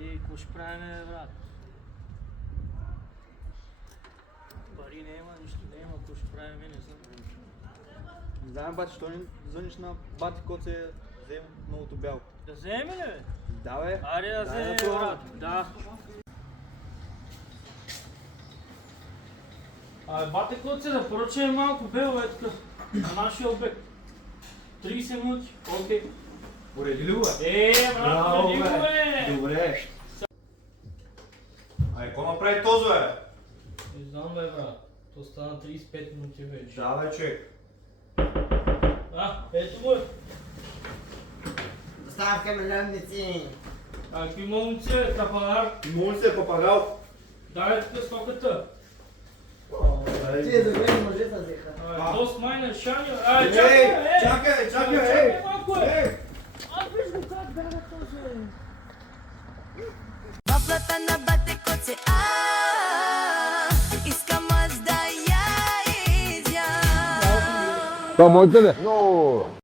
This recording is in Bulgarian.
И какво ще правим, брат? Пари не има, нищо не има, какво ще правим, не знам. Не знам, бати, що не звъниш на бати, който се взема новото бяло? Да вземем ли, бе? Да, бе. Аре да вземем, брат. Да. Абе, бате, Коце, да поръчаме малко бело, е тук, на нашия обект. 30 минути, окей. Уреди ли го, бе? Брат, уреди го, бе! Добре. Ай, какво направи този, бе? Не знам, бе, брат. То стана 35 минути вече. Да, бе, човек. Ето го е. Доставка милионници. Какви момци, бе, капанар? Моли се, папагал. Дай тук стоката. Тия добре мъже са взеха. Дост майна шаня. Чакай, малко, е! Виж го как бяга този, бе. Вафлата на бате Коце, искам аз да я изям. Това моите ли?